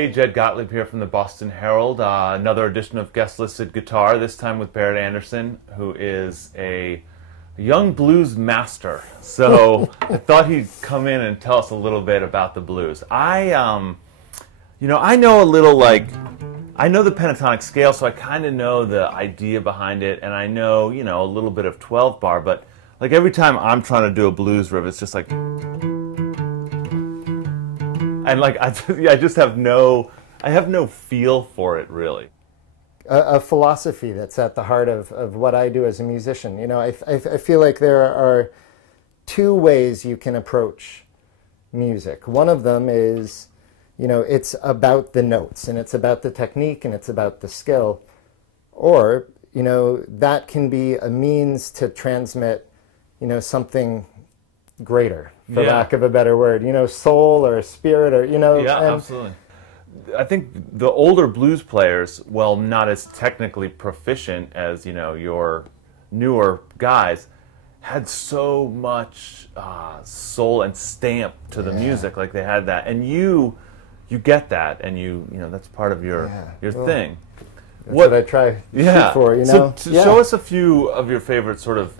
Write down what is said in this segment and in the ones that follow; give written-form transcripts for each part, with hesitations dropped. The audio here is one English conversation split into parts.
Hey, Jed Gottlieb here from the Boston Herald. Another edition of Guestlisted Guitar, this time with Barrett Anderson, who is a young blues master. So I thought he'd come in and tell us a little bit about the blues. I know a little, I know the pentatonic scale, so I kind of know the idea behind it, and I know, a little bit of 12 bar, but like every time I'm trying to do a blues riff, it's just like, and like I just have no feel for it really. A philosophy that's at the heart of what I do as a musician. I feel like there are two ways you can approach music. One of them is, it's about the notes and it's about the technique and it's about the skill. Or, that can be a means to transmit, something greater, for lack of a better word, soul or spirit or, Yeah, absolutely. I think the older blues players, well, not as technically proficient as, your newer guys, had so much soul and stamp to the music, like they had that. And you get that, and that's part of your thing. That's what I try to shoot for, So show us a few of your favorite sort of,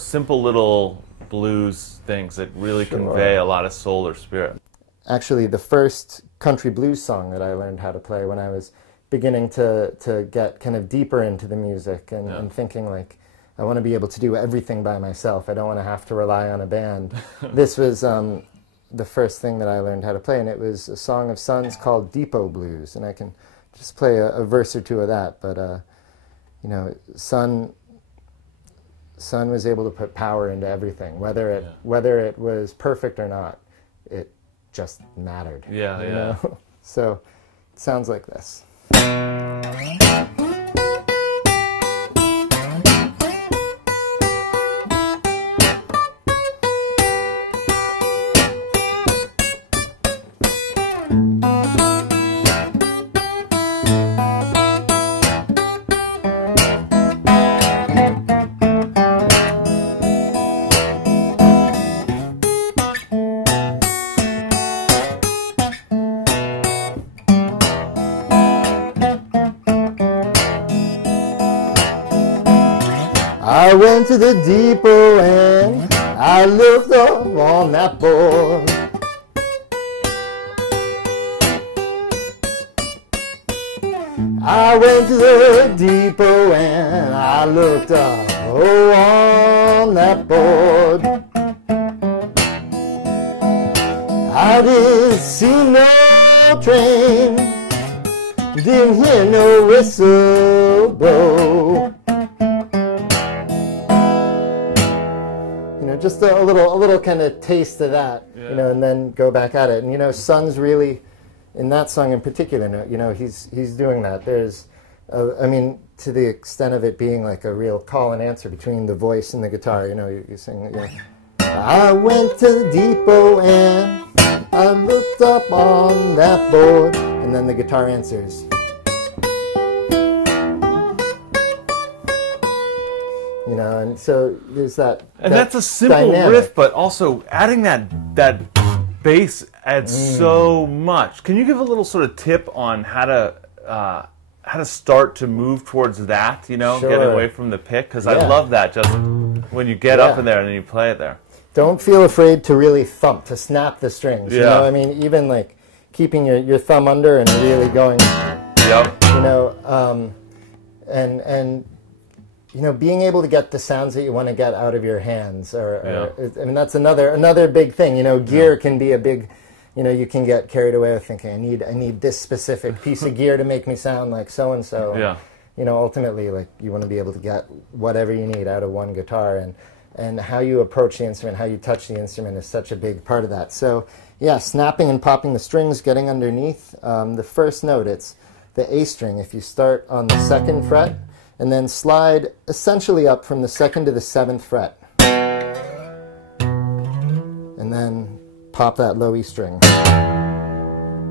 simple little blues things that really convey a lot of soul or spirit. Actually, the first country blues song that I learned how to play when I was beginning to get kind of deeper into the music and thinking like, I want to be able to do everything by myself. I don't want to have to rely on a band. This was the first thing that I learned how to play, and it was a song of Sun's called Depot Blues, and I can just play a verse or two of that, but Sun was able to put power into everything, whether it was perfect or not. It just mattered. So it sounds like this. I went to the depot and I looked up on that board. I went to the depot and I looked up on that board. I didn't see no train, didn't hear no whistle blow. Just a little kind of taste of that, and then go back at it. And Sun's really, in that song in particular, he's doing that. There's, to the extent of it being like a real call and answer between the voice and the guitar. You sing, I went to the depot and I looked up on that board, and then the guitar answers. And so there's that. And that's a simple dynamic riff, but also adding that bass adds so much. Can you give a little sort of tip on how to start to move towards that? Getting away from the pick, because I love that. Just when you get up in there and then you play it there. Don't feel afraid to really thump, to snap the strings. Even like keeping your thumb under and really going. Being able to get the sounds that you want to get out of your hands, that's another big thing. Gear can be a big, you can get carried away with thinking, I need this specific piece of gear to make me sound like so and so. Ultimately, like you want to be able to get whatever you need out of one guitar, and how you approach the instrument, how you touch the instrument is such a big part of that. So snapping and popping the strings, getting underneath. The first note, it's the A string. If you start on the 2nd fret. And then slide essentially up from the 2nd to the 7th fret. And then pop that low E string.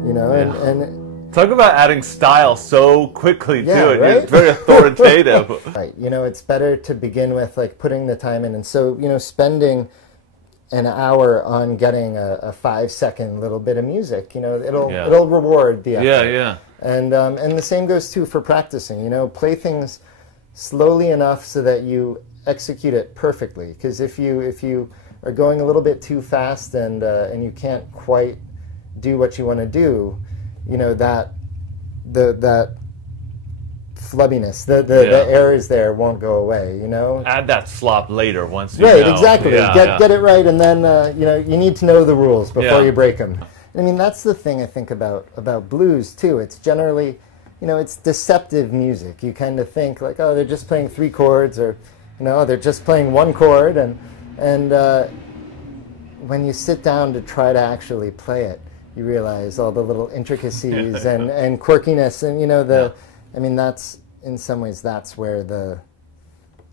And talk about adding style so quickly too. It's very authoritative. Right. It's better to begin with like putting the time in, and so spending an hour on getting a 5-second little bit of music. You know, it'll reward the effort. Yeah. And the same goes too for practicing. You know, play things slowly enough so that you execute it perfectly. Because if you are going a little bit too fast and you can't quite do what you want to do, you know, that flubbiness, the errors there won't go away, you know? Add that slop later once you know. Right, exactly. Get it right, and then, you know, you need to know the rules before you break them. I mean, that's the thing I think about blues, too. It's generally, you know, it's deceptive music. You kind of think, like, oh, they're just playing 3 chords, or, you know, they're just playing 1 chord, and when you sit down to try to actually play it, you realize all the little intricacies and quirkiness, and, you know, I mean, that's, in some ways, that's where the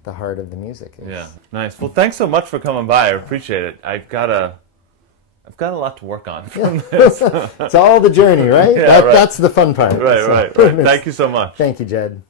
heart of the music is. Yeah, nice. Well, thanks so much for coming by. I appreciate it. I've got a lot to work on from this. It's all the journey, right? Right. That's the fun part. Right. Thank you so much. Thank you, Jed.